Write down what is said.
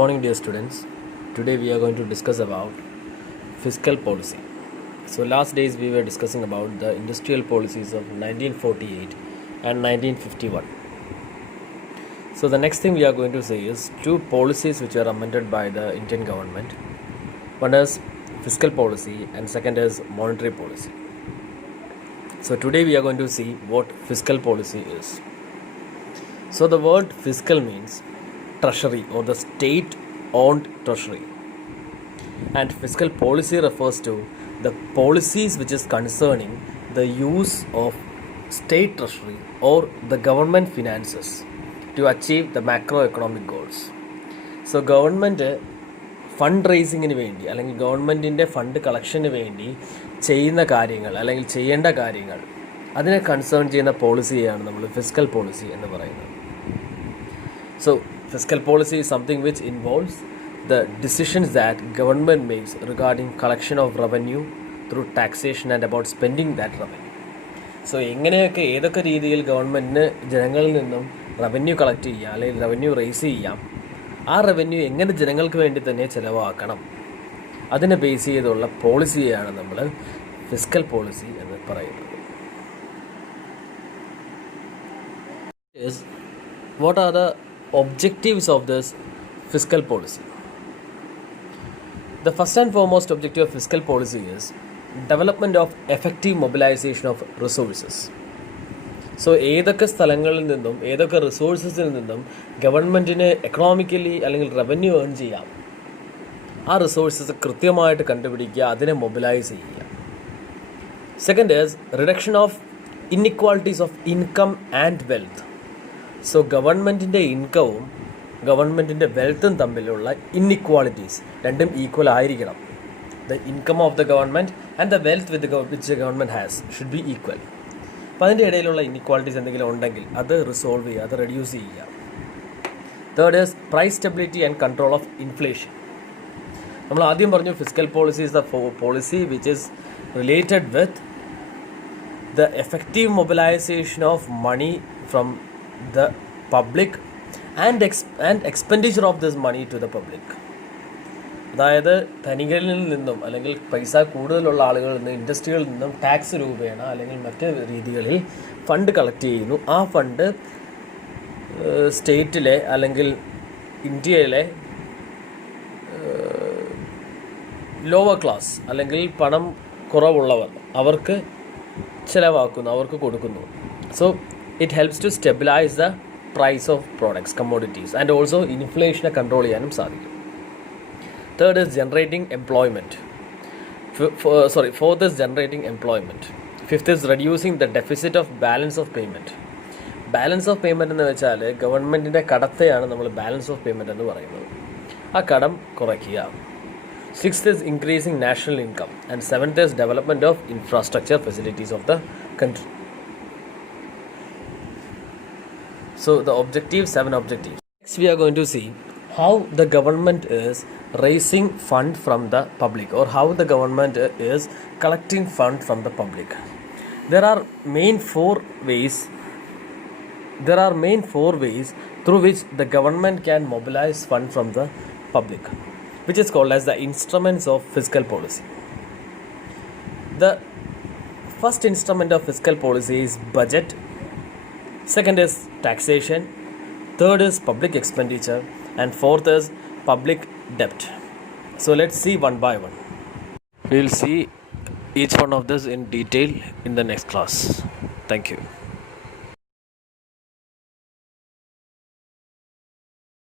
morning, dear students. Today we are going to discuss about fiscal policy. So last days we were discussing about the industrial policies of 1948 and 1951. So the next thing we are going to say is two policies which are amended by the Indian government. One is fiscal policy and second is monetary policy. So today we are going to see what fiscal policy is. So the word fiscal means treasury or the state owned treasury, and fiscal policy refers to the policies which is concerning the use of state treasury or the government finances to achieve the macroeconomic goals. So government fund റേസിങ്ങിന് വേണ്ടി അല്ലെങ്കിൽ ഗവൺമെൻറ്റിൻ്റെ ഫണ്ട് കളക്ഷന് വേണ്ടി ചെയ്യുന്ന കാര്യങ്ങൾ അല്ലെങ്കിൽ ചെയ്യേണ്ട കാര്യങ്ങൾ അതിനെ കൺസേൺ ചെയ്യുന്ന പോളിസിയാണ് നമ്മൾ ഫിസ്ക്കൽ പോളിസി എന്ന് പറയുന്നത്. So fiscal policy is something which involves the decisions that government makes regarding collection of revenue through taxation and about spending that revenue. So എങ്ങനെയൊക്കെ ഏതൊക്കെ രീതിയിൽ ഗവൺമെൻറ്റിന് ജനങ്ങളിൽ നിന്നും റവന്യൂ കളക്ട് ചെയ്യാം അല്ലെങ്കിൽ റവന്യൂ റേസ് ചെയ്യാം, ആ റവന്യൂ എങ്ങനെ ജനങ്ങൾക്ക് വേണ്ടി തന്നെ ചിലവാക്കണം, അതിനെ ബേസ് ചെയ്തുള്ള പോളിസിയാണ് നമ്മൾ ഫിസ്ക്കൽ പോളിസി എന്ന് പറയുന്നത്. What are the objectives of this fiscal policy? The first and foremost objective of fiscal policy is development of effective mobilization of resources. So ഏതൊക്കെ സ്ഥലങ്ങളിൽ നിന്നും ഏതൊക്കെ റിസോഴ്സസിൽ നിന്നും ഗവൺമെൻറ്റിന് എക്കണോമിക്കലി അല്ലെങ്കിൽ റവന്യൂ ഏൺ ചെയ്യാം, ആ റിസോഴ്സസ് കൃത്യമായിട്ട് കണ്ടുപിടിക്കുക, അതിനെ മൊബിലൈസ് ചെയ്യുക. Second is reduction of inequalities of income and wealth. So ഗവൺമെൻറ്റിൻ്റെ ഇൻകവും ഗവൺമെൻറ്റിൻ്റെ വെൽത്തും തമ്മിലുള്ള ഇൻഇക്വാളിറ്റീസ് രണ്ടും ഈക്വൽ ആയിരിക്കണം. The income of the government and the wealth which the government has should be equal. അപ്പോൾ അതിൻ്റെ ഇടയിലുള്ള ഇൻഇക്വാളിറ്റീസ് എന്തെങ്കിലും ഉണ്ടെങ്കിൽ അത് റിസോൾവ് ചെയ്യുക, അത് റെഡ്യൂസ് ചെയ്യുക. Third is price stability and control of inflation. നമ്മൾ ആദ്യം പറഞ്ഞു fiscal policy is the policy which is related with the effective mobilisation of money from the public and expenditure of this money to the public. അതായത് ധനികരിൽ നിന്നും അല്ലെങ്കിൽ പൈസ കൂടുതലുള്ള ആളുകളിൽ നിന്നും ഇൻഡസ്ട്രികളിൽ നിന്നും ടാക്സ് രൂപേണ അല്ലെങ്കിൽ മറ്റ് രീതികളിൽ ഫണ്ട് കളക്ട് ചെയ്യുന്നു. ആ ഫണ്ട് സ്റ്റേറ്റിലെ അല്ലെങ്കിൽ ഇന്ത്യയിലെ ലോവർ ക്ലാസ് അല്ലെങ്കിൽ പണം കുറവുള്ളവർ അവർക്ക് ചിലവാക്കുന്നു, അവർക്ക് കൊടുക്കുന്നു. So it helps to stabilize the price of products, commodities, and also inflation control ചെയ്യാനും സാധിക്കും. Third is generating employment. Fourth is generating employment. Fifth is reducing the deficit of balance of payment. Balance of payment എന്ന് വെച്ചാൽ ഗവൺമെൻറ്റിൻ്റെ കടത്തെയാണ് നമ്മൾ balance of payment എന്ന് പറയുന്നത്. ആ കടം കുറയ്ക്കുക. Sixth is increasing national income, and seventh is development of infrastructure facilities of the country. So the objectives, 7 objectives. Next we are going to see how the government is raising fund from the public, or how the government is collecting fund from the public. There are main four ways through which the government can mobilize fund from the public, which is called as the instruments of fiscal policy. The first instrument of fiscal policy is budget. Second is taxation. Third is public expenditure. And fourth is public debt. So let's see one by one. We'll see each one of this in detail in the next class. Thank you.